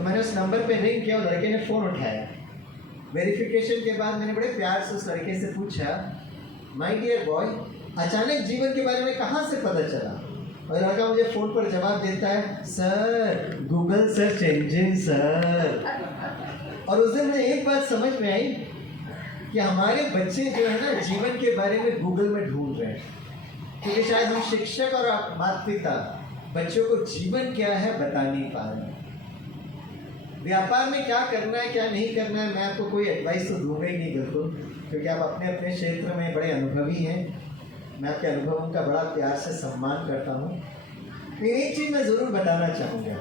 तो मैंने उस नंबर पे रिंग किया, लड़के ने फ़ोन उठाया। वेरिफिकेशन के बाद मैंने बड़े प्यार से उस लड़के से पूछा, माय डियर बॉय, अचानक जीवन के बारे में कहाँ से पता चला? और लड़का मुझे फ़ोन पर जवाब देता है, sir Google search engine sir. और उस दिन मुझे एक बात समझ में आई कि हमारे बच्चे जो है ना जीवन के बारे में गूगल में ढूंढ रहे हैं, क्योंकि शायद हम शिक्षक और माता पिता बच्चों को जीवन क्या है बता नहीं पा रहे हैं। व्यापार में क्या करना है क्या नहीं करना है, मैं आपको कोई एडवाइस तो दूंगा ही नहीं बिल्कुल, क्योंकि आप अपने अपने क्षेत्र में बड़े अनुभवी हैं। मैं आपके अनुभवों का बड़ा प्यार से सम्मान करता हूँ। लेकिन एक चीज़ मैं ज़रूर बताना चाहूँगा,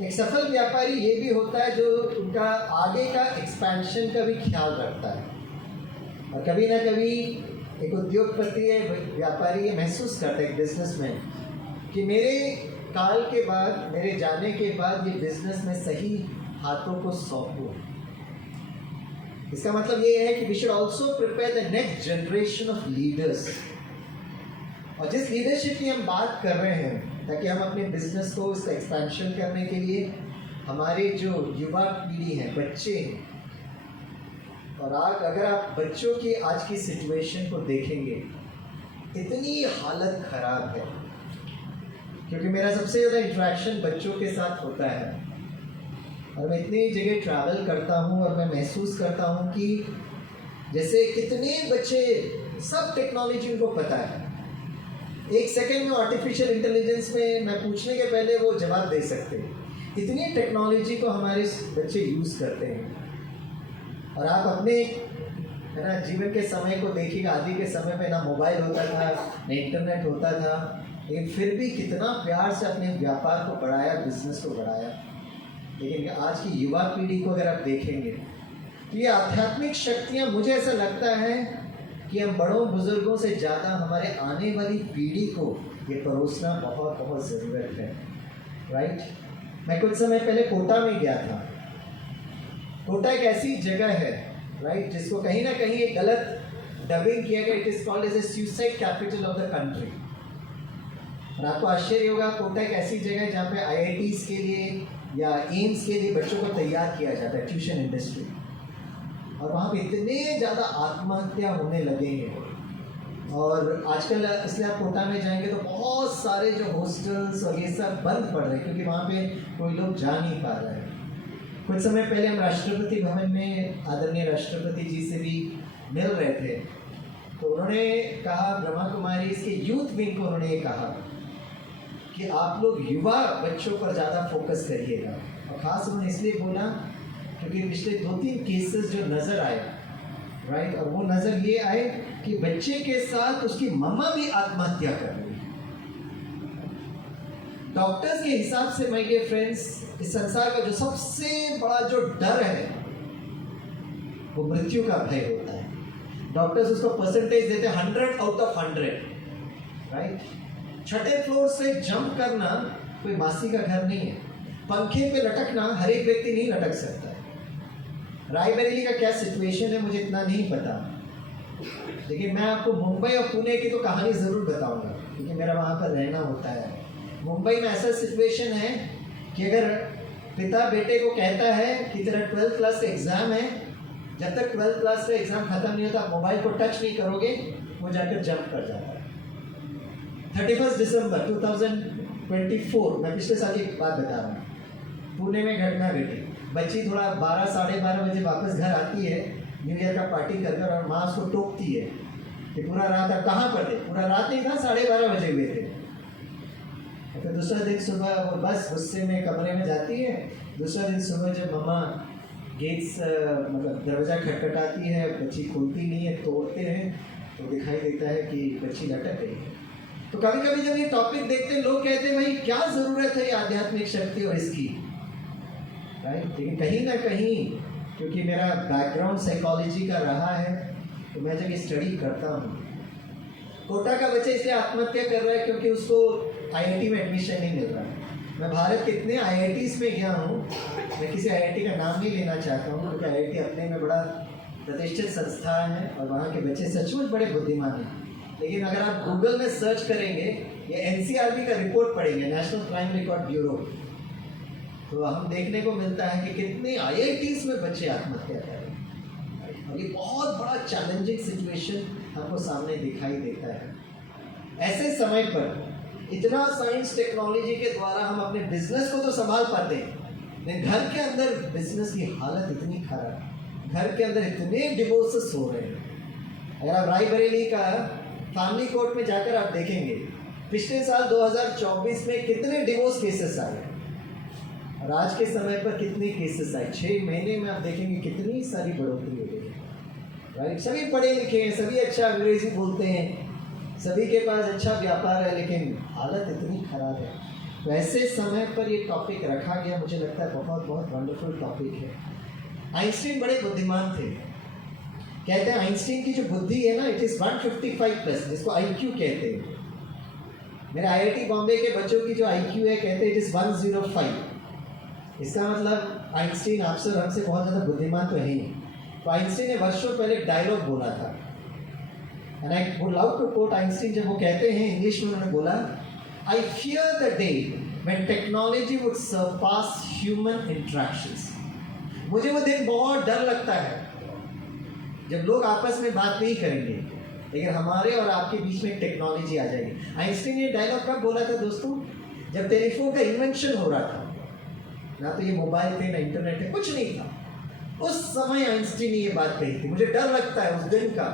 एक सफल व्यापारी ये भी होता है जो उनका आगे का एक्सपेंशन का भी ख्याल रखता है। और कभी ना कभी एक उद्योगपति है, व्यापारी ये महसूस करता है, एक बिजनेसमैन, कि मेरे काल के बाद, मेरे जाने के बाद ये बिजनेस में सही हाथों को सौंपूं। इसका मतलब ये है कि we should also prepare the next generation of leaders. और जिस लीडरशिप की हम बात कर रहे हैं, ताकि हम अपने बिजनेस को इसका एक्सपेंशन करने के लिए हमारे जो युवा पीढ़ी है, बच्चे हैं, और अगर आप बच्चों की आज की सिचुएशन को देखेंगे, इतनी हालत खराब है, क्योंकि मेरा सबसे ज़्यादा इंटरेक्शन बच्चों के साथ होता है और मैं इतनी जगह ट्रैवल करता हूँ और मैं महसूस करता हूँ कि जैसे कितने बच्चे, सब टेक्नोलॉजी उनको पता है। एक सेकंड में आर्टिफिशियल इंटेलिजेंस में मैं पूछने के पहले वो जवाब दे सकते हैं। इतनी टेक्नोलॉजी को हमारे बच्चे यूज़ करते हैं। और आप अपने है ना जीवन के समय को देखिएगा, आदि के समय पे ना मोबाइल होता था, ना इंटरनेट होता था, लेकिन फिर भी कितना प्यार से अपने व्यापार को बढ़ाया, बिजनेस को बढ़ाया। लेकिन आज की युवा पीढ़ी को अगर आप देखेंगे तो ये आध्यात्मिक शक्तियाँ, मुझे ऐसा लगता है कि हम बड़ों बुजुर्गों से ज़्यादा हमारे आने वाली पीढ़ी को ये परोसना बहुत बहुत ज़रूरत है। राइट। मैं कुछ समय पहले कोटा में गया था। कोटा एक ऐसी जगह है, राइट, जिसको कहीं ना कहीं एक गलत डबिंग किया गया। It is called as a suicide capital of the country. और आपको आश्चर्य होगा, कोटा एक ऐसी जगह है जहाँ पे IITs के लिए या एम्स के लिए बच्चों को तैयार किया जाता है, ट्यूशन इंडस्ट्री। और वहाँ पे इतने ज़्यादा आत्महत्या होने लगे हैं। और आजकल इसलिए आप कोटा में जाएंगे तो बहुत सारे जो हॉस्टल्स और ये सब बंद पड़ रहे हैं, क्योंकि वहाँ पे कोई लोग जा नहीं पा रहे हैं। कुछ समय पहले हम राष्ट्रपति भवन में आदरणीय राष्ट्रपति जी से भी मिल रहे थे, तो उन्होंने कहा, ब्रह्मा कुमारी इसके यूथ विंग को उन्होंने ये कहा कि आप लोग युवा बच्चों पर ज़्यादा फोकस करिएगा। और ख़ास उन्होंने इसलिए बोला क्योंकि पिछले 2-3 केसेस जो नज़र आए, राइट, और वो नज़र ये आए कि बच्चे के साथ उसकी मम्मा भी आत्महत्या कर रही है। डॉक्टर्स के हिसाब से माय डियर फ्रेंड्स, इस संसार का जो सबसे बड़ा जो डर है वो मृत्यु का भय होता है। डॉक्टर्स उसको परसेंटेज देते हैं 100 आउट ऑफ 100, राइट। छठे फ्लोर से जंप करना कोई मासी का घर नहीं है। पंखे पे लटकना हर एक व्यक्ति नहीं लटक सकता है। रायबरेली का क्या सिचुएशन है मुझे इतना नहीं पता, लेकिन मैं आपको मुंबई और पुणे की तो कहानी ज़रूर बताऊंगा, क्योंकि मेरा वहाँ पर रहना होता है। मुंबई में ऐसा सिचुएशन है कि अगर पिता बेटे को कहता है कि तेरा 12th क्लास का एग्ज़ाम है, जब तक 12th क्लास का एग्ज़ाम ख़त्म नहीं होता मोबाइल को टच नहीं करोगे, वो जाकर जंप कर जाता है। 31 दिसंबर 2024, मैं पिछले साल की बात बता रहा हूँ, पुणे में घटना घटी। बच्ची थोड़ा 12 साढ़े 12 बजे वापस घर आती है न्यू ईयर का पार्टी कर कर, और माँ उसको टोकती है कि पूरा रात आप कहाँ पर थे। पूरा रात नहीं था, 12:30 बजे हुए थे। फिर दूसरा दिन सुबह वो बस गुस्से में कमरे में जाती है। दूसरा दिन सुबह जब मम्मा गेट्स मतलब दरवाज़ा खटखटाती है, बच्ची खुलती नहीं है, तोड़ते हैं तो दिखाई देता है कि बच्ची लटक गई है। तो कभी कभी जब ये टॉपिक देखते हैं लोग कहते हैं भाई क्या ज़रूरत है ये आध्यात्मिक शक्ति और इसकी, राइट। लेकिन कहीं ना कहीं क्योंकि मेरा बैकग्राउंड साइकोलॉजी का रहा है, तो मैं जब ये स्टडी करता हूँ, कोटा का बच्चा इसलिए आत्महत्या कर रहा है क्योंकि उसको IIT में एडमिशन नहीं मिल रहा है। मैं भारत के इतने IITs में गया हूँ, मैं किसी IIT का नाम नहीं लेना चाहता हूँ, क्योंकि IIT अपने में बड़ा प्रतिष्ठित संस्थान है और वहाँ के बच्चे सचमुच बड़े बुद्धिमान हैं। लेकिन अगर आप गूगल में सर्च करेंगे या NCRB का रिपोर्ट पढ़ेंगे, नेशनल क्राइम रिकॉर्ड ब्यूरो, तो हम देखने को मिलता है कि कितने IITs में बच्चे आत्महत्या कर रहे हैं, और ये बहुत बड़ा चैलेंजिंग सिचुएशन हमको सामने दिखाई देता है। ऐसे समय पर इतना साइंस टेक्नोलॉजी के द्वारा हम अपने बिजनेस को तो संभाल पाते हैं, लेकिन घर के अंदर बिजनेस की हालत इतनी खराब, घर के अंदर इतने डिवोर्सेस हो रहे हैं। अगर आप रायबरेली का फैमिली कोर्ट में जाकर आप देखेंगे, पिछले साल 2024 में कितने डिवोर्स केसेस आए और आज के समय पर कितने केसेस आए। 6 महीने में आप देखेंगे कितनी सारी बढ़ोतरी हो गई है। राइट, सभी पढ़े लिखे हैं, सभी अच्छा अंग्रेजी बोलते हैं, सभी के पास अच्छा व्यापार है, लेकिन हालत इतनी खराब है। तो ऐसे समय पर ये टॉपिक रखा गया, मुझे लगता है बहुत बहुत वंडरफुल टॉपिक है। आइंस्टीन बड़े बुद्धिमान थे। कहते हैं आइंस्टीन की जो बुद्धि है ना, इट इज़ 155 प्लस, जिसको IQ कहते हैं। मेरे IIT बॉम्बे के बच्चों की जो IQ है, कहते हैं इट इज़ 105। इसका मतलब आइंस्टीन आपसे और हमसे बहुत ज़्यादा बुद्धिमान तो है ही। तो आइंस्टीन ने वर्षों पहले एक डायलॉग बोला था, and I would love to quote Einstein, जब वो कहते हैं इंग्लिश में, उन्होंने बोला, I fear the day when technology would surpass human interactions। मुझे वो दिन बहुत डर लगता है जब लोग आपस में बात नहीं करेंगे, लेकिन हमारे और आपके बीच में टेक्नोलॉजी आ जाएगी। आइंस्टीन ने डायलॉग कब बोला था दोस्तों? जब टेलीफोन का इन्वेंशन हो रहा था, ना तो ये मोबाइल थे ना इंटरनेट है, कुछ नहीं था, उस समय आइंस्टीन ने ये बात कही थी। मुझे डर लगता है उस दिन का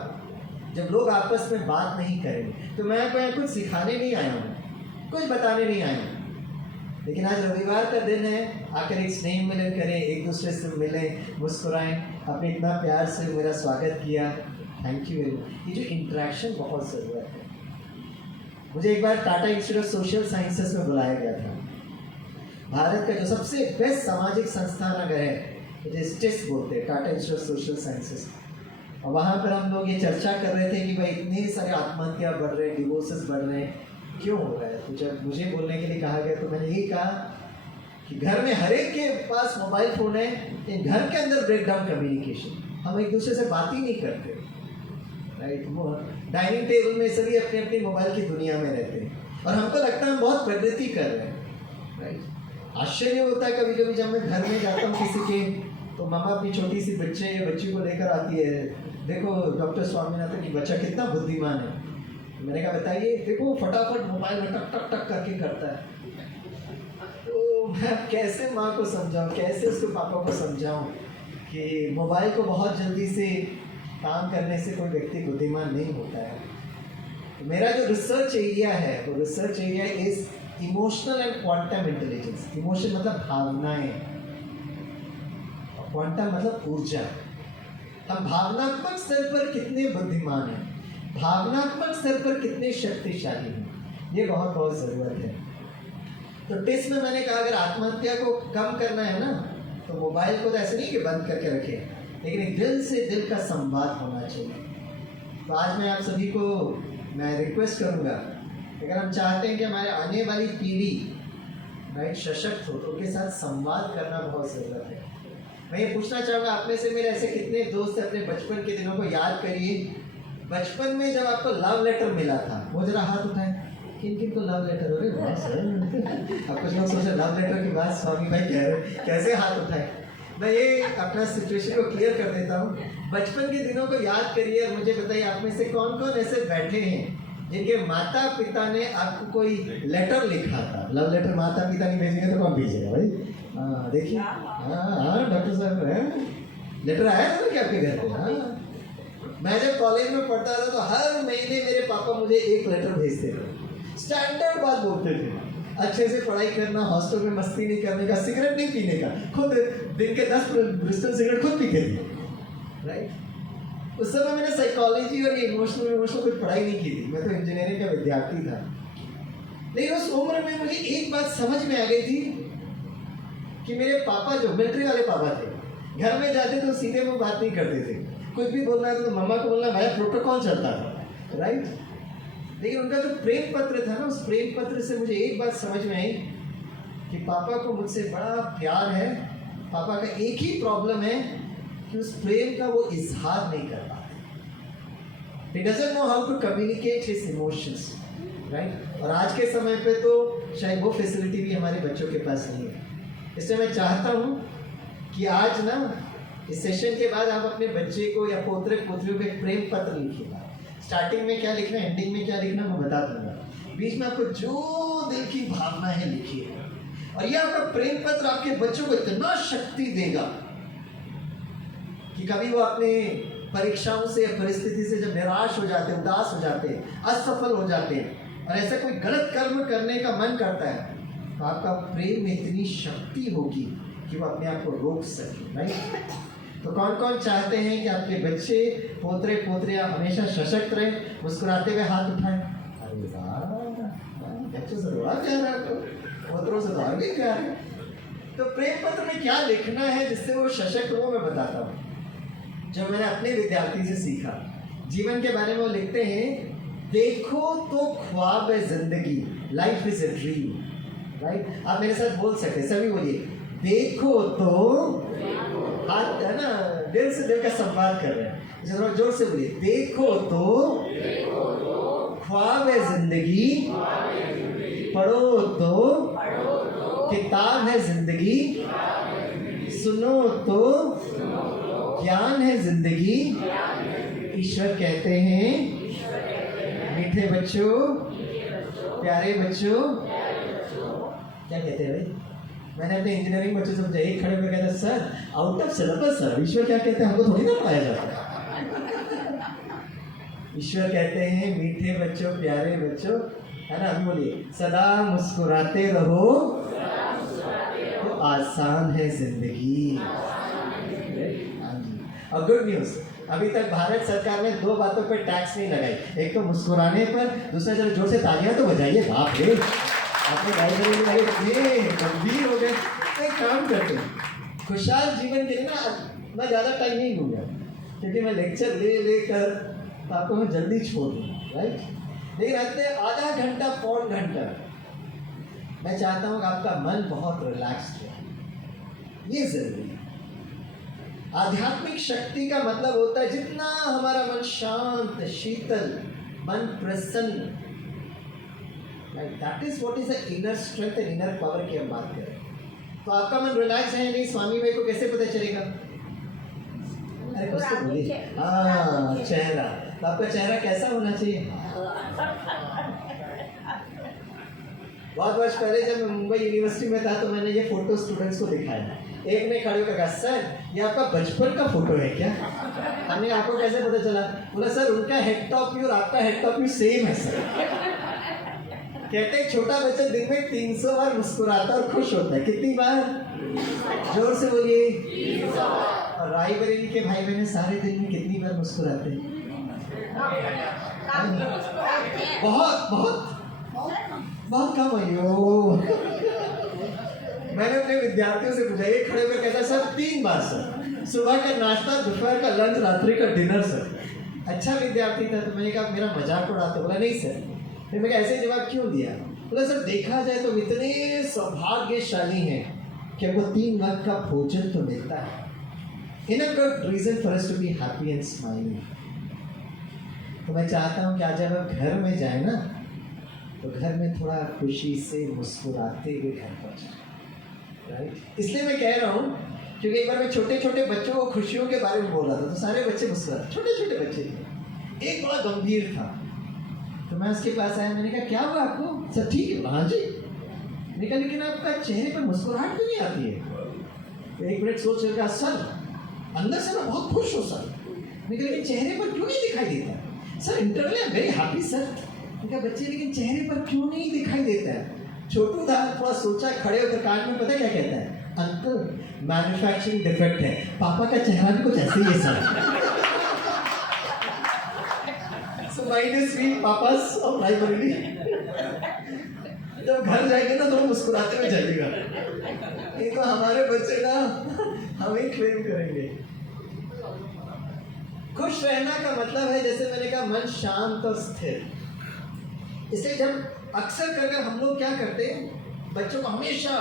जब लोग आपस में बात नहीं करेंगे। तो मैं कुछ सिखाने नहीं आया हूँ, कुछ बताने नहीं आया हूँ, लेकिन आज रविवार का दिन है, आकर एक स्नेह मिलन करें, एक दूसरे से मिलें, मुस्कुराएं। आपने इतना प्यार से मेरा स्वागत किया, थैंक यू वेरी मच। ये जो इंटरेक्शन बहुत ज़रूरत है। मुझे एक बार Tata institute of social sciences में बुलाया गया था। भारत का जो सबसे बेस्ट सामाजिक संस्थान अगर है, मुझे टिस बोलते हैं, Tata institute of social sciences. और वहाँ पर हम लोग ये चर्चा कर रहे थे कि भाई इतने सारे आत्महत्या बढ़ रहे हैं, डिवोर्सेस बढ़ रहे हैं, क्यों हो रहा है। तो जब मुझे बोलने के लिए कहा गया तो मैंने यही कहा कि घर में हर एक के पास मोबाइल फ़ोन है, लेकिन घर के अंदर ब्रेक डाउन कम्युनिकेशन, हम एक दूसरे से बात ही नहीं करते। राइट, वो डाइनिंग टेबल में सभी अपने अपनी मोबाइल की दुनिया में रहते हैं और हमको लगता है हम बहुत प्रगति कर रहे हैं। राइट, आश्चर्य होता है कभी कभी जब मैं घर में जाता हूँ किसी के, तो मामा अपनी छोटी सी बच्ची को लेकर आती है, देखो डॉक्टर स्वामीनाथन की बच्चा कितना बुद्धिमान है। मैंने कहा बताइए, देखो फटाफट मोबाइल में टक टक टक करके करता है। तो मैं कैसे माँ को समझाऊँ, कैसे उसके पापा को समझाऊँ कि मोबाइल को बहुत जल्दी से काम करने से कोई व्यक्ति बुद्धिमान नहीं होता है। तो मेरा जो रिसर्च एरिया है, वो research area is emotional and quantum intelligence. Emotion मतलब भावनाएं, क्वांटम मतलब ऊर्जा। हम भावनात्मक स्तर पर कितने बुद्धिमान हैं, भावनात्मक स्तर पर कितने शक्तिशाली हैं, ये बहुत बहुत ज़रूरत है। तो टेस्ट में मैंने कहा अगर आत्महत्या को कम करना है ना, तो मोबाइल को तो ऐसे नहीं कि बंद करके रखें, लेकिन एक दिल से दिल का संवाद होना चाहिए। तो आज मैं आप सभी को मैं रिक्वेस्ट करूँगा, अगर हम चाहते हैं कि हमारे आने वाली पीढ़ी राइट सशक्त हो, तो उनके साथ संवाद करना बहुत ज़रूरत है। मैं ये पूछना चाहूँगा, आप में से मेरे ऐसे कितने दोस्त अपने बचपन के दिनों को याद करिए, बचपन में जब आपको लव लेटर मिला था, वो जरा हाथ उठाएं। किन किन को लव लेटर हो रहे अब कुछ लोग सोचे लव लेटर की बात स्वामी भाई कह रहे, कैसे हाथ उठाए। मैं ये अपना सिचुएशन को क्लियर कर देता हूँ। बचपन के दिनों को याद करिए और मुझे बताइए आप में से कौन कौन ऐसे बैठे हैं जिनके माता पिता ने आपको कोई लेटर लिखा था। लव लेटर माता पिता नहीं भेजेंगे तो कौन भेजेगा भाई। हाँ देखिए, हाँ डॉक्टर साहब है, लेटर आया था ना क्या आपके घर पे। हाँ, मैं जब कॉलेज में पढ़ता था तो हर महीने मेरे पापा मुझे एक लेटर भेजते थे। स्टैंडर्ड बात बोलते थे, अच्छे से पढ़ाई करना, हॉस्टल में मस्ती नहीं करने का, सिगरेट नहीं पीने का, खुद दिन के 10 ब्रिस्टल सिगरेट खुद पीते थे। राइट, उस समय मैंने साइकोलॉजी और इमोशनल कुछ पढ़ाई नहीं की थी, मैं तो इंजीनियरिंग का विद्यार्थी था। लेकिन उस उम्र में मुझे एक बात समझ में आ गई थी कि मेरे पापा जो मिलिट्री वाले पापा थे, घर में जाते तो सीधे मुंह बात नहीं करते थे, कुछ भी बोलना है तो मम्मा को बोलना भाई प्रोटोकॉल चलता था। राइट, लेकिन उनका जो प्रेम पत्र था ना, उस प्रेम पत्र से मुझे एक बात समझ में आई कि पापा को मुझसे बड़ा प्यार है। पापा का एक ही प्रॉब्लम है कि उस प्रेम का वो इजहार नहीं कर पाते। He doesn't know how to communicate his emotions, right? और आज के समय पे तो शायद वो फैसिलिटी भी हमारे बच्चों के पास नहीं है। इसलिए मैं चाहता हूँ कि आज ना इस सेशन के बाद आप अपने बच्चे को या पोतरे पोतरियों को एक प्रेम पत्र लिखिएगा। स्टार्टिंग में क्या लिखना, एंडिंग में क्या लिखना मैं बता दूंगा। बीच में आपको जो दिल की भावना है लिखिए, और ये आपका प्रेम पत्र आपके बच्चों को इतना शक्ति देगा कि कभी वो अपने परीक्षाओं से या परिस्थिति से जब निराश हो जाते, उदास हो जाते, असफल हो जाते और ऐसा कोई गलत कर्म करने का मन करता है, तो आपका प्रेम में इतनी शक्ति होगी कि वो अपने आप को रोक सके। राइट? तो कौन कौन चाहते हैं कि आपके बच्चे पोतरे पोतरियाँ हमेशा सशक्त रहे? मुस्कुराते हुए हाथ उठाएं। अरे वाह, बच्चों से बड़ा प्यार है आपको, पोतरों से तो और भी प्यार है। तो प्रेम पत्र में क्या लिखना है जिससे वो सशक्त हो, मैं बताता हूँ। जब मैंने अपने विद्यार्थी से सीखा, जीवन के बारे में वो लिखते हैं, देखो तो ख्वाब है जिंदगी, life is a dream. Right? आप मेरे साथ बोल सकते हैं, सभी बोलिए, देखो तो, हाथ है ना, दिल से दिल का संवाद कर रहे हैं, इसे थोड़ा जोर से बोलिए, देखो तो ख्वाब है जिंदगी, पढ़ो तो किताब है जिंदगी, सुनो तो ज्ञान है जिंदगी। ईश्वर कहते हैं, मीठे बच्चों, प्यारे बच्चों, क्या कहते हैं भाई? मैंने अपने इंजीनियरिंग बच्चों से पूछा, एक खड़े में कहता sir out of syllabus sir, ईश्वर क्या कहते हैं हमको थोड़ी ना पढ़ाया जाता है। ईश्वर कहते हैं, मीठे बच्चों, प्यारे बच्चों, है ना? अभी बोलिए, सदा मुस्कुराते रहो तो आसान है जिंदगी। और गुड न्यूज, अभी तक भारत सरकार ने 2 बातों पर टैक्स नहीं लगाई, एक तो मुस्कुराने पर, दूसरा चलो जोर से तालियां तो बजाइए। बाप रे, अपने भाई बहन लगे इतने गंभीर हो गए। एक काम करते हैं, खुशहाल जीवन के लिए ना मैं ज़्यादा टाइम नहीं लूँगा, क्योंकि मैं लेक्चर ले लेकर तो आपको मैं जल्दी छोड़ दूँगा। राइट? लेकिन आते आधा घंटा, पौन घंटा मैं चाहता हूँ कि आपका मन बहुत रिलैक्स्ड रहे। ये जरूरी है। आध्यात्मिक शक्ति का मतलब होता है जितना हमारा मन शांत, शीतल, मन प्रसन्न, that is what is the inner strength and inner power की हम बात करें। तो आपका मन रिलैक्स है नहीं, स्वामी भाई को कैसे पता चलेगा? अरे कुछ तो बोलिए। हाँ, चेहरा। तो आपका चेहरा कैसा होना चाहिए? बहुत वर्ष पहले जब मैं मुंबई यूनिवर्सिटी में था तो मैंने ये फोटो स्टूडेंट्स को दिखाया। एक ने खड़े होकर कहा, सर ये आपका बचपन का फोटो है क्या? हमने आपको कैसे पता चला? बोला, सर उनका हेड टॉप व्यू और आपका हेड टॉप व्यू सेम है सर। कहते हैं छोटा बच्चा दिन में 300 बार मुस्कुराता और खुश होता है। कितनी बार? जोर से बोलिए। 300 बार। और रायबरेली के भाई बहन सारे दिन में कितनी बार मुस्कुराते हैं? बहुत बहुत बहुत कम है। मैंने अपने विद्यार्थियों से पूछा, एक खड़े में कहता सर 3 बार सर, सुबह का नाश्ता, दोपहर का लंच, रात्रि का डिनर सर। अच्छा विद्यार्थी था तो मैंने कहा मेरा मजाक उड़ाते? बोला नहीं सर। फिर मैं ऐसे जवाब क्यों दिया? बोला सर देखा जाए तो इतने सौभाग्यशाली हैं कि हमको 3 वक्त का भोजन तो मिलता है। Enough good reason for us to be happy and smiling. तो मैं चाहता हूँ कि आज जब आप घर में जाए ना तो घर में थोड़ा खुशी से मुस्कुराते हुए घर पर जाए। राइट? इसलिए मैं कह रहा हूँ क्योंकि एक बार मैं छोटे छोटे बच्चों को खुशियों के बारे में बोल रहा था तो सारे बच्चे मुस्कुराते, छोटे छोटे बच्चे थे। एक बड़ा गंभीर था तो मैं उसके पास आया, मैंने कहा क्या हुआ आपको? सर ठीक है। हाँ जी। मैंने कहा लेकिन आपका चेहरे पर मुस्कुराहट क्यों नहीं आती है? तो 1 मिनट सोच कर कहा, सर अंदर से मैं बहुत खुश हूँ सर। मैंने कहा लेकिन चेहरे पर क्यों नहीं दिखाई देता? Sir internally I am very happy sir. मैंने कहा बच्चे लेकिन चेहरे पर क्यों नहीं दिखाई देता है? छोटू था, थोड़ा सोचा, खड़े होकर कान में पता क्या कहता है? अंकल मैन्युफैक्चरिंग डिफेक्ट है, पापा का चेहरा भी कुछ ऐसे ही है sir. So minus 3 papas of library। जब घर जाएंगे ना तो मुस्कुराते हुए जाइएगा, नहीं तो हमारे बच्चे ना हमें क्लेम करेंगे। खुश रहना का मतलब है, जैसे मैंने कहा, मन शांत और स्थिर। इसे जब अक्सर करके हम लोग क्या करते हैं, बच्चों को हमेशा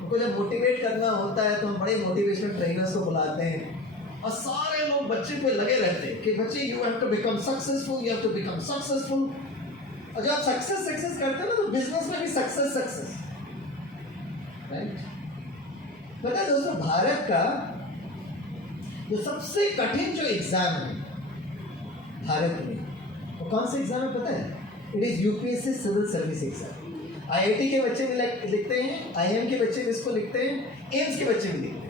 उनको जब मोटिवेट करना होता है तो हम बड़े मोटिवेशनल ट्रेनर्स को बुलाते हैं और सारे लोग बच्चे पे लगे रहते हैं कि बच्चे you have to become successful, you have to become successful. और जब आप सक्सेस करते हो ना तो बिजनेस में भी सक्सेस। राइट? पता है दोस्तों, भारत का जो सबसे कठिन जो एग्जाम है भारत में, वो कौन सा एग्जाम है पता है? It is UPSC civil service exam. IIT के बच्चे भी लिखते हैं, आईएम के बच्चे भी इसको लिखते हैं, एम्स के बच्चे भी लिखते हैं।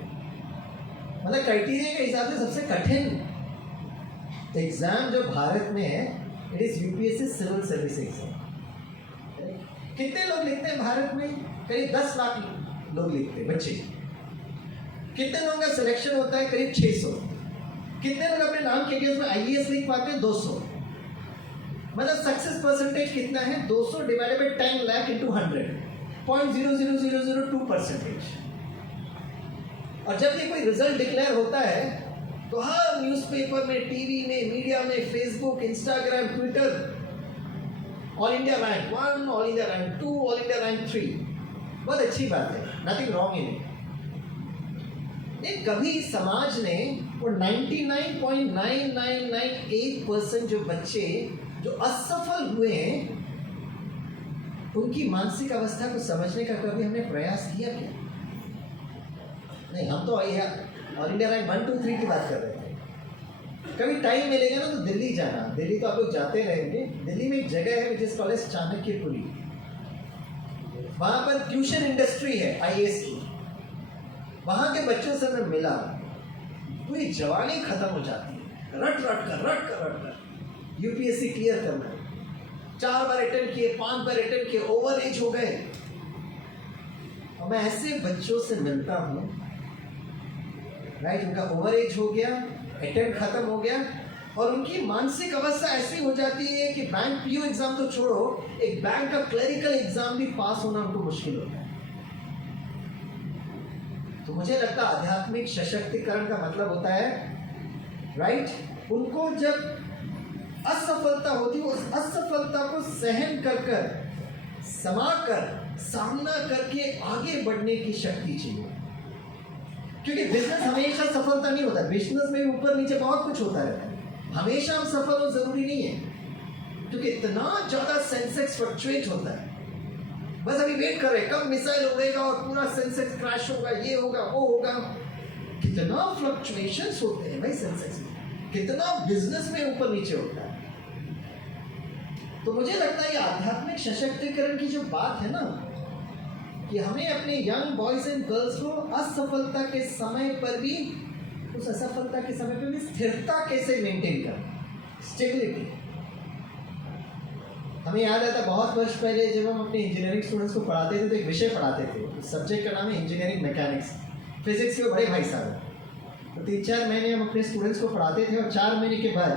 मतलब क्राइटेरिया के हिसाब से सबसे कठिन एग्जाम जो भारत में है, it is UPSC civil service exam. कितने लोग लिखते हैं भारत में? करीब 10 लाख लोग लिखते हैं बच्चे। कितने लोगों का सिलेक्शन होता है? करीब 600। कितने लोग अपने नाम के लिए उसमें आईएएस लिख पाते हैं? 200। मतलब सक्सेस परसेंटेज कितना है? 200 डिवाइडेड बाय 10 लाख इंटू 100, 0.00002%। और जब ये कोई रिजल्ट डिक्लेयर होता है तो हर न्यूज़पेपर में, टीवी में, मीडिया में, Facebook, Instagram, Twitter, all India rank 1, all India rank 2, all India rank 3। बहुत अच्छी बात है, नथिंग रॉन्ग इन इट। नहीं, कभी समाज ने वो 99.9998% जो बच्चे जो असफल हुए हैं, उनकी मानसिक अवस्था को समझने का कभी हमने प्रयास किया क्या? नहीं, हम तो ऑल इंडिया रैंक 1, 2, 3 की बात कर रहे थे। कभी टाइम मिलेगा ना तो दिल्ली जाना। दिल्ली तो आप लोग जाते रहेंगे। दिल्ली में एक जगह है जिस कॉलेज चाणक्यपुरी, वहाँ पर ट्यूशन इंडस्ट्री है आईएएस की। वहाँ के बच्चों से मैं मिला, पूरी जवानी खत्म हो जाती है, रट कर यूपीएससी क्लियर करना है। 4 बार अटेंड किए, 5 बार अटेंड किए, ओवर एज हो गए। और मैं ऐसे बच्चों से मिलता हूँ, राइट, उनका ओवर एज हो गया, अटेम्प्ट खत्म हो गया, और उनकी मानसिक अवस्था ऐसी हो जाती है कि बैंक पीओ एग्जाम तो छोड़ो, एक बैंक का क्लरिकल एग्जाम भी पास होना उनको मुश्किल होता है। तो मुझे लगता है आध्यात्मिक सशक्तिकरण का मतलब होता है, राइट, उनको जब असफलता होती है, उस असफलता को सहन कर समाकर सामना करके आगे बढ़ने की शक्ति चाहिए। क्योंकि बिजनेस हमेशा सफलता नहीं होता, बिजनेस में ऊपर नीचे बहुत कुछ होता रहता है, हमेशा हम सफल हो जरूरी नहीं है, क्योंकि इतना ज्यादा सेंसेक्स फ्लक्चुएट होता है। बस अभी वेट कर रहे कब मिसाइल उड़ेगा और पूरा सेंसेक्स क्रैश होगा, ये होगा, वो होगा। कितना फ्लक्चुएशंस होते हैं भाई सेंसेक्स में, कितना बिजनेस में ऊपर नीचे होता है। तो मुझे लगता है ये आध्यात्मिक सशक्तिकरण की जो बात है ना, कि हमें अपने यंग बॉयज एंड गर्ल्स को असफलता के समय पर भी, उस असफलता के समय पर भी स्थिरता कैसे मेंटेन करना, स्टेबिलिटी। हमें याद आता बहुत वर्ष पहले जब हम अपने इंजीनियरिंग स्टूडेंट्स को पढ़ाते थे, तो एक विषय पढ़ाते थे, उस सब्जेक्ट का नाम है इंजीनियरिंग मैकेनिक्स। फिजिक्स के बड़े भाई साहब, तो 3-4 महीने हम अपने स्टूडेंट्स को पढ़ाते थे, और 4 महीने के बाद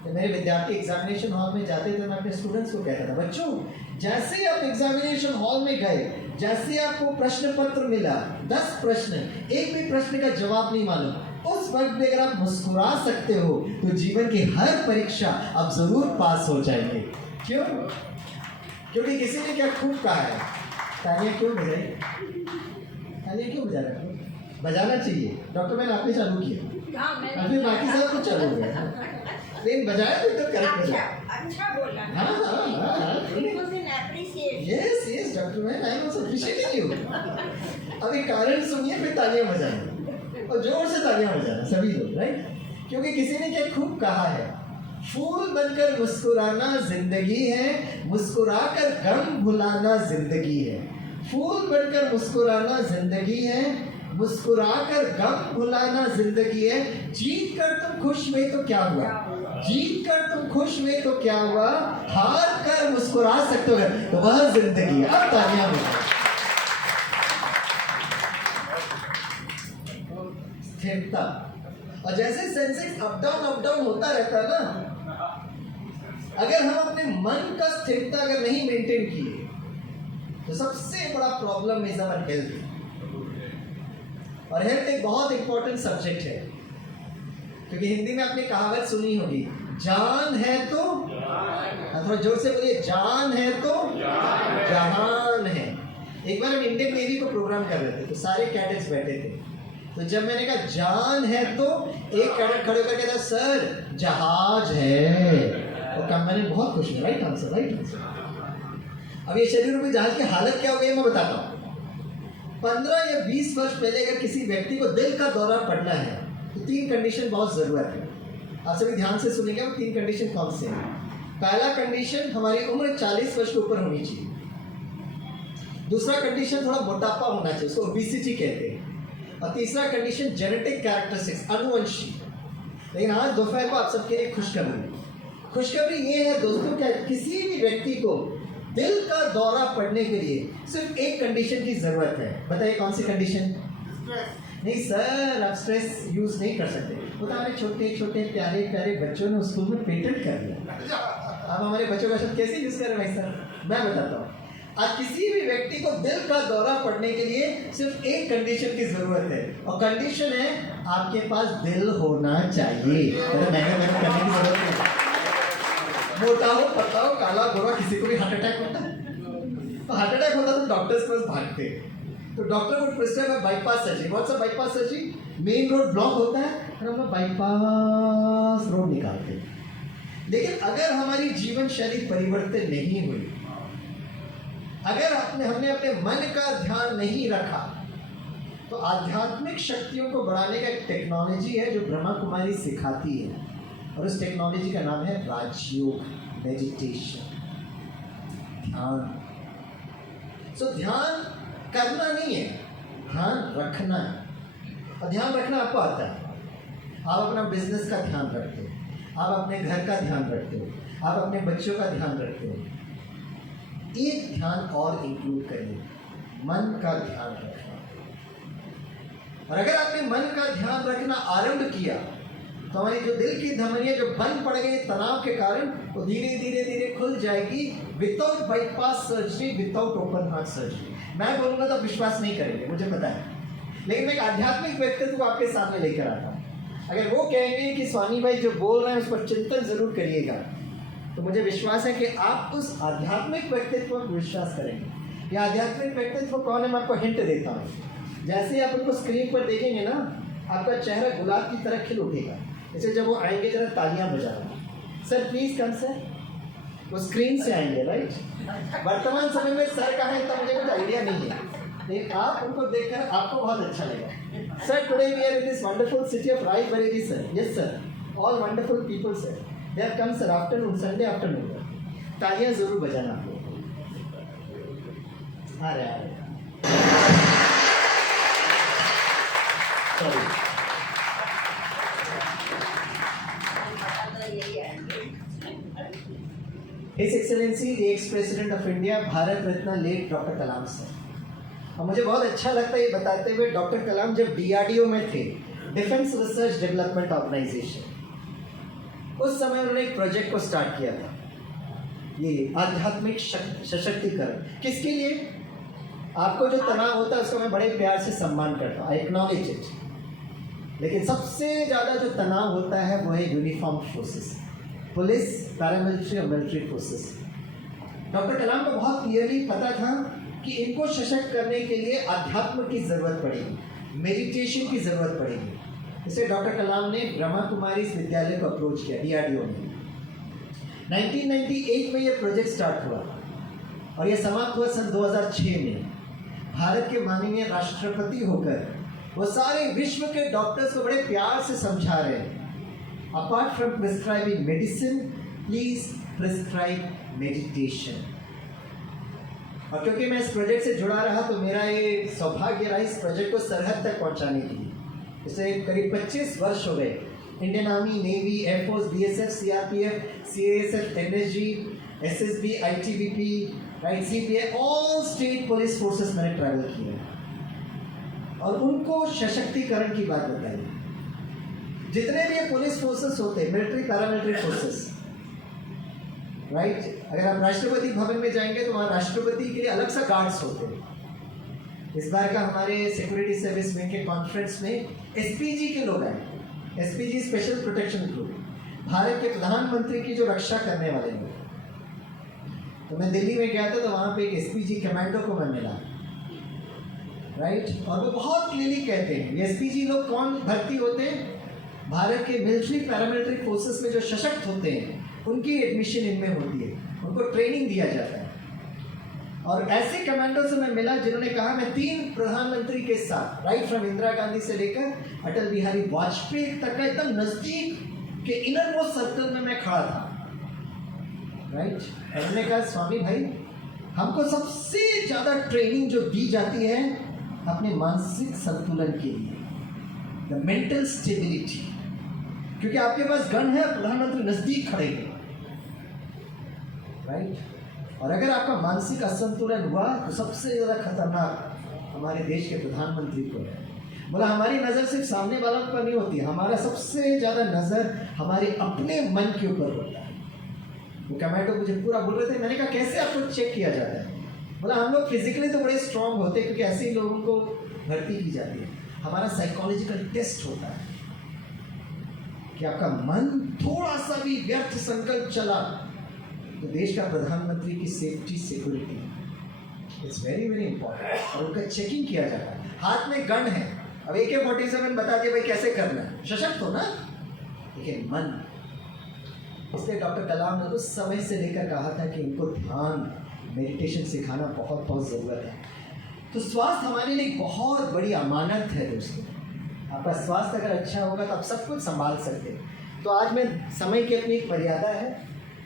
तो मेरे विद्यार्थी एग्जामिनेशन हॉल में जाते थे, मैं अपने स्टूडेंट्स को कहता था, बच्चों जैसे ही आप एग्जामिनेशन हॉल में गए, जैसे आपको प्रश्न पत्र मिला, 10 प्रश्न, एक भी प्रश्न का जवाब नहीं मालूम, उस वक्त भी अगर आप मुस्कुरा सकते हो तो जीवन की हर परीक्षा आप जरूर पास हो जाएंगे। क्यों? क्योंकि किसी ने क्या खूब कहा है, तालियां क्यों बजाई? तालियां क्यों बजा रहे हो? बजाना चाहिए। डॉक्टर मैंने आपने चालू किया, फिर बाकी सब कुछ चालू हो गया, लेकिन बजाया तो करेक्ट बजा। अच्छा बोला। हाँ, yes doctor man, I am also appreciating you. अभी कारण सुनिए, फिर तालियां बजाएं, और जोर से तालियां बजाना सभी लोग, राइट? क्योंकि किसी ने क्या खूब कहा है, फूल बनकर मुस्कुराना जिंदगी है, मुस्कुराकर गम भुलाना जिंदगी है। फूल बनकर मुस्कुराना जिंदगी है, मुस्कुराकर गम भुलाना जिंदगी है। जीत कर तुम खुश हुए तो क्या हुआ, जीत कर तुम खुश हुए तो क्या हुआ, हार कर मुस्कुरा सकते हो तो वह जिंदगी है। अब तालियां बजाओ। स्थिरता, और जैसे सेंसेक्स अप डाउन होता रहता है ना, अगर हम अपने मन का स्थिरता अगर नहीं मेंटेन किए तो सबसे बड़ा प्रॉब्लम इज अवर हेल्थ। और हेल्थ एक बहुत इंपॉर्टेंट सब्जेक्ट है, क्योंकि हिंदी में आपने कहावत सुनी होगी, जान है तो, थोड़ा जोर से बोलिए, जान है तो जहान है। एक बार हम इंडियन नेवी को प्रोग्राम कर रहे थे, तो सारे कैडेट्स बैठे थे, तो जब मैंने कहा जान है तो एक कैडेट खड़े होकर कहता, सर जहाज है। और कंपनी बहुत खुश है, राइट आंसर, राइट आंसर। अब ये शरीर में जहाज की हालत क्या हो गई मैं बताता हूँ। 15 या 20 वर्ष पहले अगर किसी व्यक्ति को दिल का दौरा पड़ना है तो 3 कंडीशन बहुत ज़रूरत है। आप सभी ध्यान से सुनेंगे, वो 3 कंडीशन कौन से हैं। पहला कंडीशन, हमारी उम्र 40 वर्ष के ऊपर होनी चाहिए। दूसरा कंडीशन, थोड़ा मोटापा होना चाहिए, उसको ओबेसिटी कहते हैं। और तीसरा कंडीशन, जेनेटिक कैरेक्टरिस्टिक्स, अनुवंशी। लेकिन आज दोपहर को आप सबके लिए खुशखबरी ये है दोस्तों, क्या किसी भी व्यक्ति को दिल का दौरा पड़ने के लिए सिर्फ एक कंडीशन की जरूरत है। बताइए कौन सी कंडीशन? नहीं सर, आप स्ट्रेस यूज नहीं कर सकते। वो तो हमारे छोटे छोटे प्यारे प्यारे बच्चों ने स्कूल में पेटेंट कर दिया। आप हमारे बच्चों का शब्द कैसे यूज कर रहे हैं भाई सर? मैं बताता हूँ। आज किसी भी व्यक्ति को दिल का दौरा पड़ने के लिए सिर्फ एक कंडीशन की जरूरत है, और कंडीशन है आपके पास दिल होना चाहिए। करने की जरूरत नहीं। मोटा हो, पतला हो, काला गोरा, किसी को भी हार्ट अटैक होता है। तो हार्ट अटैक होता है तो डॉक्टर्स के पास भागते हैं। तो डॉक्टर को प्रिस्क्राइब है बाईपास सर्जरी। बहुत सा bypass surgery, main road block होता है और हम लोग बाईपास रोड निकालते हैं। लेकिन अगर हमारी जीवन शैली परिवर्तन नहीं हुई, अगर हमने अपने मन का ध्यान नहीं रखा, तो आध्यात्मिक शक्तियों को बढ़ाने का एक टेक्नोलॉजी है जो ब्रह्मा कुमारी सिखाती है, और उस टेक्नोलॉजी का नाम है राजयोग, मेडिटेशन, ध्यान। सो ध्यान करना नहीं है, ध्यान रखना है। और ध्यान रखना आपको आता है। आप अपना बिजनेस का ध्यान रखते हो, आप अपने घर का ध्यान रखते हो, आप अपने बच्चों का ध्यान रखते हो। एक ध्यान और इंक्लूड करिए, मन का ध्यान रखना। और अगर आपने मन का ध्यान रखना आरंभ किया तो हमारी जो दिल की धमनियां जो बंद पड़ गई तनाव के कारण, वो धीरे धीरे धीरे खुल जाएगी, without bypass surgery, without open heart surgery. मैं बोलूँगा तो विश्वास नहीं करेंगे, मुझे पता है, लेकिन मैं एक आध्यात्मिक व्यक्तित्व को आपके सामने लेकर आता हूँ। अगर वो कहेंगे कि स्वामी भाई जो बोल रहे हैं उस पर चिंतन जरूर करिएगा, तो मुझे विश्वास है कि आप उस आध्यात्मिक व्यक्तित्व पर विश्वास करेंगे। ये आध्यात्मिक व्यक्तित्व कौन है, मैं आपको हिंट देता हूँ। जैसे ही आप उनको स्क्रीन पर देखेंगे ना, आपका चेहरा गुलाब की तरह खिल उठेगा। जैसे जब वो आएंगे जरा तालियां बजाना। Sir please come sir. वो स्क्रीन से आएंगे, राइट। वर्तमान समय में सर कहाँ है तो मुझे कुछ आइडिया नहीं है, लेकिन आप उनको देखकर आपको बहुत अच्छा लगेगा। Sir today we are in this wonderful city of Raebareli sir. Yes sir, all wonderful people sir, they have come sir afternoon, Sunday afternoon. तालियां जरूर बजाना आपको। आ रहे sorry. His Excellency the ex-President of India, Bharat Ratna late doctor Kalam sir. और मुझे बहुत अच्छा लगता है ये बताते हुए, डॉक्टर कलाम जब DRDO में थे, डिफेंस रिसर्च डेवलपमेंट ऑर्गेनाइजेशन, उस समय उन्होंने एक प्रोजेक्ट को स्टार्ट किया था, ये आध्यात्मिक सशक्तिकरण। किसके लिए? आपको जो तनाव होता है उसका मैं बड़े प्यार से सम्मान करता हूँ, आई एक्नॉलेज इट। लेकिन सबसे ज़्यादा जो तनाव होता है वो है यूनिफॉर्म फोर्सेस, पुलिस, पैरामिलिट्री और मिलिट्री फोर्सेस। डॉक्टर कलाम को बहुत क्लियरली पता था कि इनको सशक्त करने के लिए अध्यात्म की ज़रूरत पड़ेगी, मेडिटेशन की ज़रूरत पड़ेगी। इसलिए डॉक्टर कलाम ने ब्रह्मा कुमारी विद्यालय को अप्रोच किया, DRDO में। 1998 में यह प्रोजेक्ट स्टार्ट हुआ और यह समाप्त हुआ सन 2006 में। भारत के माननीय राष्ट्रपति होकर वो सारे विश्व के डॉक्टर्स को बड़े प्यार से समझा रहे हैं, apart from prescribing medicine, please prescribe meditation। और क्योंकि मैं इस प्रोजेक्ट से जुड़ा रहा तो मेरा ये सौभाग्य रहा इस प्रोजेक्ट को सरहद तक पहुंचाने की। इसे करीब 25 वर्ष हो गए। Indian army, navy, air force, BSF, CRPF, CASF, NSG, SSB, ITBP, right, CPI, all state police forces मैंने ट्रैवल किया और उनको सशक्तिकरण की बात बताई। जितने भी पुलिस फोर्सेस होते हैं, मिलिट्री, पैरामिलिट्री फोर्सेस, राइट, अगर आप राष्ट्रपति भवन में जाएंगे तो वहाँ राष्ट्रपति के लिए अलग सा गार्ड्स होते हैं। इस बार का हमारे सिक्योरिटी सर्विस विंग के कॉन्फ्रेंस में SPG के लोग आए, SPG special protection group, Bharat के प्रधानमंत्री की जो रक्षा करने वाले लोग। तो मैं दिल्ली में गया था तो वहाँ पे एक SPG कमांडो को मैं मिला, राइट, और वो बहुत क्लियरली कहते हैं ये SPG लोग कौन भर्ती होते हैं, भारत के मिलिट्री, पैरामिलिट्री फोर्सेस में जो सशक्त होते हैं उनकी एडमिशन इनमें होती है, उनको ट्रेनिंग दिया जाता है। और ऐसे कमांडो से मैं मिला जिन्होंने कहा मैं 3 प्रधानमंत्री के साथ, राइट फ्रॉम इंदिरा गांधी से लेकर अटल बिहारी वाजपेयी तक का एकदम नजदीक के इनर मोस्ट सर्कल में मैं खड़ा था, राइट। हमने कहा स्वामी भाई, हमको सबसे ज़्यादा ट्रेनिंग जो दी जाती है अपने मानसिक संतुलन के लिए, द मेंटल स्टेबिलिटी, क्योंकि आपके पास गन है, प्रधानमंत्री नजदीक खड़े हैं, राइट। और अगर आपका मानसिक असंतुलन हुआ तो सबसे ज़्यादा खतरनाक हमारे देश के प्रधानमंत्री को है। बोला हमारी नज़र सिर्फ सामने वालों पर नहीं होती, हमारा सबसे ज़्यादा नज़र हमारे अपने मन के ऊपर होता है। वो कमांडो मुझे पूरा बोल रहे थे, मैंने कहा कैसे आपको चेक किया जाता है? बोला हम लोग फिजिकली तो बड़े स्ट्रांग होते हैं क्योंकि ऐसे ही लोगों को भर्ती की जाती है, हमारा साइकोलॉजिकल टेस्ट होता है कि आपका मन थोड़ा सा भी व्यर्थ संकल्प चला तो देश का प्रधानमंत्री की safety security it's very very important, और उनका चेकिंग किया जाता है। हाथ में गन है, अब AK-47 बता दिए भाई कैसे करना है, सशक्त हो ना, लेकिन मन। इसलिए डॉक्टर कलाम ने उस समय से लेकर कहा था कि इनको ध्यान मेडिटेशन सिखाना बहुत बहुत ज़रूरत है। तो स्वास्थ्य हमारे लिए बहुत बड़ी अमानत है दोस्तों। आपका स्वास्थ्य अगर अच्छा होगा तो आप सब कुछ संभाल सकते हैं। तो आज मैं, समय की अपनी एक मर्यादा है,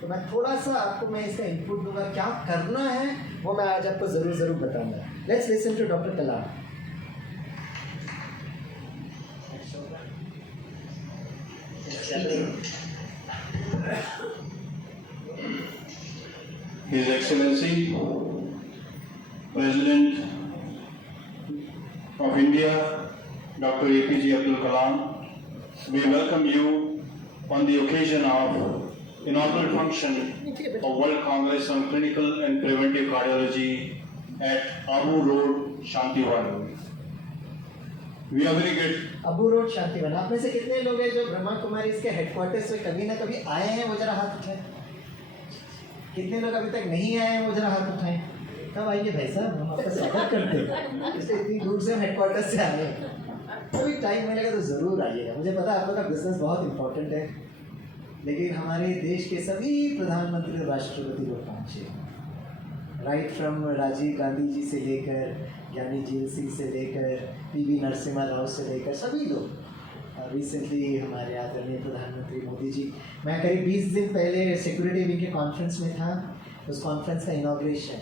तो मैं थोड़ा सा आपको मैं इसका इनपुट दूंगा, क्या करना है वो मैं आज आपको ज़रूर बताऊंगा। Let's listen to doctor Kalam. His Excellency, President of India, Dr. APJ Abdul Kalam, we welcome you on the occasion of inaugural function of World Congress on Clinical and Preventive Cardiology at Abu Road, Shantiwan. We are very good. Abu road Shantivan. आप में से कितने लोग हैं जो ब्रह्मा कुमारी इसके headquarters में कभी ना कभी आए हैं? वो जरा हाथ उठाएं। कितने लोग अभी तक नहीं आए हैं? वो जरा हाथ उठाएं। तब आइए भाई साहब, हम आपका स्वागत करते हैं, इसलिए इतनी दूर से हम हेडक्वार्टर से आए हैं। कभी टाइम मिलेगा तो ज़रूर आइएगा। मुझे पता है आप लोग का बिजनेस बहुत इंपॉर्टेंट है, लेकिन हमारे देश के सभी प्रधानमंत्री और राष्ट्रपति लोग पहुँचे, राइट फ्रॉम राजीव गांधी जी से लेकर ज्ञानी जील सिंह से लेकर PV नरसिम्हा राव से लेकर सभी लोग। रिसेंटली हमारे आदरणीय प्रधानमंत्री मोदी जी, मैं करीब 20 दिन पहले सिक्योरिटी विंग के कॉन्फ्रेंस में था। उस कॉन्फ्रेंस का इनॉग्रेशन,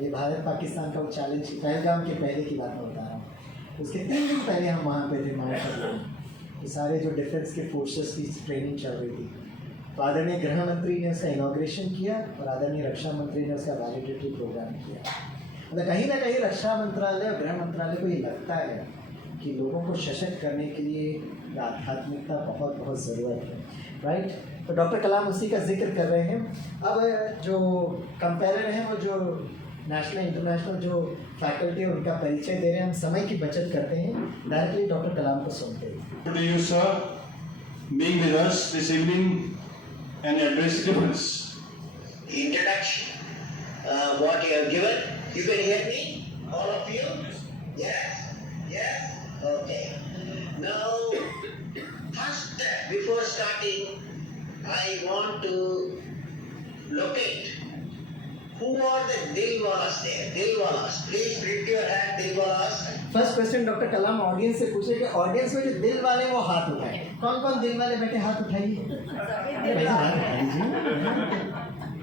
ये भारत पाकिस्तान का वो चैलेंज, पहलगाम के पहले की बात मैं बता रहा हूँ। उसके 3 दिन पहले हम वहाँ पे थे मार्शल में, सारे जो डिफेंस के फोर्सेस की ट्रेनिंग चल रही थी। तो आदरणीय गृह मंत्री ने उसका इनॉग्रेशन किया और आदरणीय रक्षा मंत्री ने उसका वैलिडेटरी प्रोग्राम किया। मतलब कहीं ना कहीं रक्षा मंत्रालय और गृह मंत्रालय को ये लगता है कि लोगों को सशक्त करने के लिए आध्यात्मिकता बहुत बहुत ज़रूरत है, राइट। तो डॉक्टर कलाम उसी का जिक्र कर रहे हैं। अब जो कंपेरर हैं वो जो नेशनल इंटरनेशनल जो फैकल्टी है उनका परिचय दे रहे हैं। हम समय की बचत करते हैं, डायरेक्टली डॉक्टर कलाम को सुनते हैं। Good to you, sir, being with us this evening and address difference. Introduction, what you have given. You can hear me, all of you? Yes? Yes? Okay. Now, first, before starting, I want to locate who are the Dilwalas there. Dilwalas. Please lift your hand, Dilwalas. First question doctor Kalam audience से पूछे कि audience में जो दिल वाले वो हाथ उठाए। कौन कौन दिल वाले बैठे हाथ उठाइए। अरे हाथ उठाइए।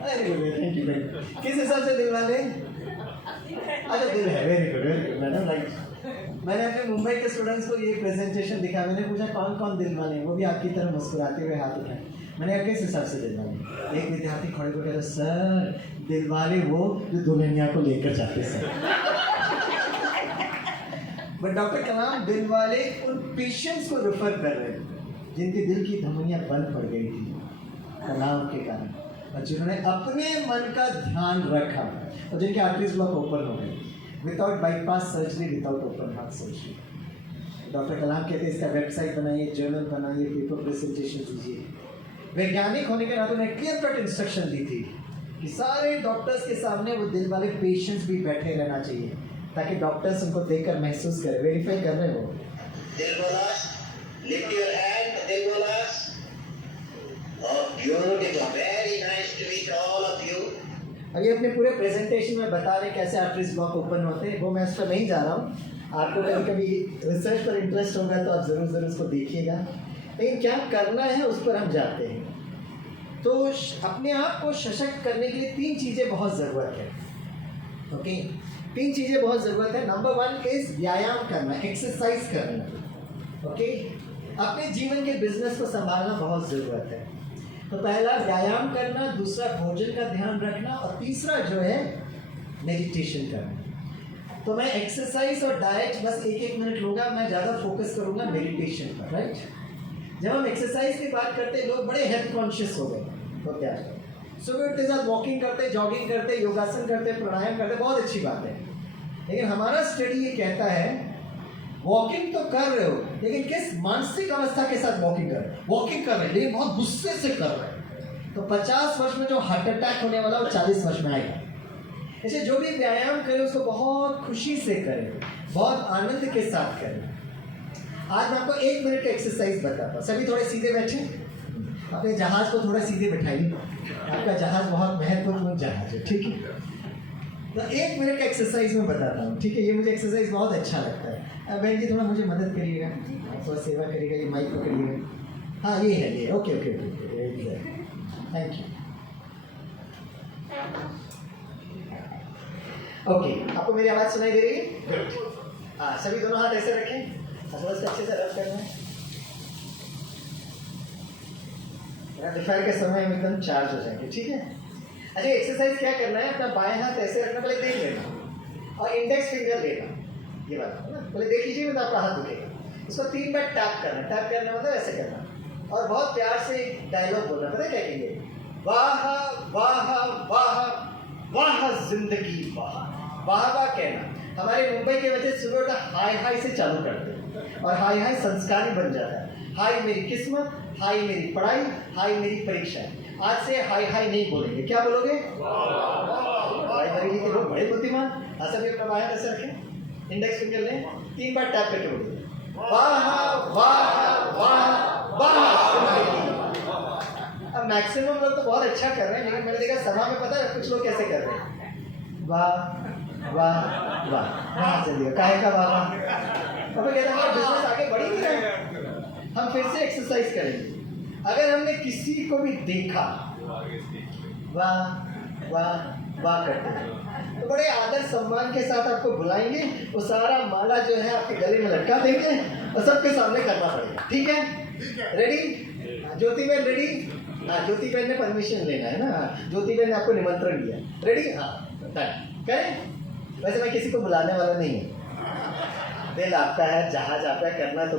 अरे थैंक यू भाई। किस हिसाब से दिल वाले? अच्छा दिल है, वेरी गुड मैडम, राइट। मैंने अपने मुंबई के स्टूडेंट्स को ये प्रेजेंटेशन दिखा, मैंने पूछा कौन कौन दिल वाले हैं, वो भी आपकी तरह मुस्कुराते हुए हाथ उठाए। मैंने कहा किस हिसाब से दिल वाले? एक विद्यार्थी खड़े को कह रहे सर दिल वाले वो जो दुल्हनिया को लेकर जाते सर। बट डॉक्टर कलाम दिल वाले उन पेशेंट्स को रेफर कर रहे हैं जिनके दिल की धमनियाँ बंद पड़ गई थी तनाव के कारण, और जिन्होंने अपने मन का ध्यान रखा और जिनके आर्टरीज ब्लॉक ओपन हो गए without bypass surgery, without open heart surgery. Doctor Kalam कहते हैं इसका वेबसाइट बनाइए, जर्नल बनाइए, पेपर प्रेजेंटेशन दीजिए। वैज्ञानिक होने के नाते उन्हें क्लियर कट इंस्ट्रक्शन दी थी कि सारे डॉक्टर्स के सामने वो दिल वाले पेशेंट्स भी बैठे रहना चाहिए ताकि डॉक्टर्स उनको देखकर महसूस करें। वेरीफाई कर रहे हो? Dilwalas, lift your hand, Dilwalas. Oh, beautiful. Very nice to meet all of you. अभी अपने पूरे प्रेजेंटेशन में बता रहे कैसे आर्टरीज ब्लॉक ओपन होते हैं, वो मैं उस पर नहीं जा रहा हूँ। आपको कभी कभी रिसर्च पर इंटरेस्ट होगा तो आप ज़रूर उसको देखिएगा, लेकिन क्या करना है उस पर हम जाते हैं। तो अपने आप को सशक्त करने के लिए 3 चीज़ें बहुत ज़रूरत है। ओके, 3 चीज़ें बहुत ज़रूरत है। नंबर 1 इज़ व्यायाम करना, एक्सरसाइज करना। ओके, अपने जीवन के बिजनेस को संभालना बहुत ज़रूरत है। तो पहला व्यायाम करना, दूसरा भोजन का ध्यान रखना, और तीसरा जो है मेडिटेशन करना। तो मैं एक्सरसाइज और डाइट बस 1-1 मिनट लूँगा, मैं ज़्यादा फोकस करूँगा मेडिटेशन पर, राइट। जब हम एक्सरसाइज की बात करते हैं, लोग बड़े हेल्थ कॉन्शियस हो गए होते हैं। सुबह उठते साथ वॉकिंग करते, जॉगिंग करते, योगासन करते, प्राणायाम करते, बहुत अच्छी बात है। लेकिन हमारा स्टडी ये कहता है वॉकिंग तो कर रहे हो, लेकिन किस मानसिक अवस्था के साथ वॉकिंग कर रहे हो? वॉकिंग कर रहे हैं लेकिन बहुत गुस्से से कर रहे हैं, तो 50 वर्ष में जो हार्ट अटैक होने वाला वो 40 वर्ष में आएगा। ऐसे जो भी व्यायाम करें उसको बहुत खुशी से करें, बहुत आनंद के साथ करें। आज मैं आपको 1 मिनट का एक्सरसाइज बताता हूँ। सभी थोड़े सीधे बैठे, अपने जहाज को थोड़ा सीधे बैठाइए। आपका जहाज बहुत महत्वपूर्ण जहाज है, ठीक है। तो 1 मिनट का एक्सरसाइज मैं बताता हूँ, ठीक है। ये मुझे एक्सरसाइज बहुत अच्छा लगता है। बहन जी थोड़ा मुझे मदद करिएगा, थोड़ा सेवा करिएगा, ये माइक पकड़िएगा। हाँ ये है, ये okay okay okay, thank you. Okay, आपको मेरी आवाज़ सुनाई दे रही है? हाँ, सभी दोनों हाथ ऐसे रखें, थोड़ा सा अच्छे से रब करना है। दोपहर के समय हम एकदम चार्ज हो जाएंगे, ठीक है। अच्छा, एक्सरसाइज क्या करना है, अपना बाएं हाथ ऐसे रखना, पहले देख लेना, और इंडेक्स फिंगर लेना, ये बात है ना, पहले देख लीजिए, तो आपका हाथ उठेगा। इसको 3 बार टैप करना, टैप करना मतलब ऐसे करना, और बहुत प्यार से डायलॉग बोलना, पता है क्या कहेंगे? वाह वाह वाह वाह जिंदगी वाह, वाह वाह कहना। हमारे मुंबई के वजह सुबह उठा हाय हाय से चालू करते हैं, और हाय हाय संस्कारी बन जाता है। हाय मेरी किस्मत, हाय मेरी पढ़ाई, हाय मेरी परीक्षा। आज से हाय हाय नहीं बोलेंगे, क्या बोलोगे? हाय बरेली के लोग बड़े बुद्धिमान। अच्छा, भी अपना बायां ऐसे रखें, इंडेक्स फिंगर लें, 3 बार टैप करके बोलिए वाह वाह वाह वाह। अब मैक्सिमम लोग तो बहुत अच्छा कर रहे हैं, लेकिन मैंने देखा सभा में पता है कुछ लोग कैसे कर रहे हैं, वाह वाह वाह। हाँ चलिए, काहे का वाह वाह। अब कहते हैं बिजनेस आगे बढ़ ही नहीं रहा है। हम फिर से एक्सरसाइज करेंगे। अगर हमने किसी को भी देखा वाह वाह वाह करते हैं, तो बड़े आदर सम्मान के साथ आपको बुलाएंगे, वो सारा माला जो है आपके गले में लटका देंगे, और सबके सामने करना पड़ेगा, ठीक है। रेडी? ज्योति बहन रेडी? हाँ, ज्योति बहन ने परमिशन लेना है ना, ज्योति बहन ने आपको निमंत्रण दिया। रेडी? हाँ करें। वैसे मैं किसी को बुलाने वाला नहीं हूँ, दिल आपका है, जहाज आपका, करना तो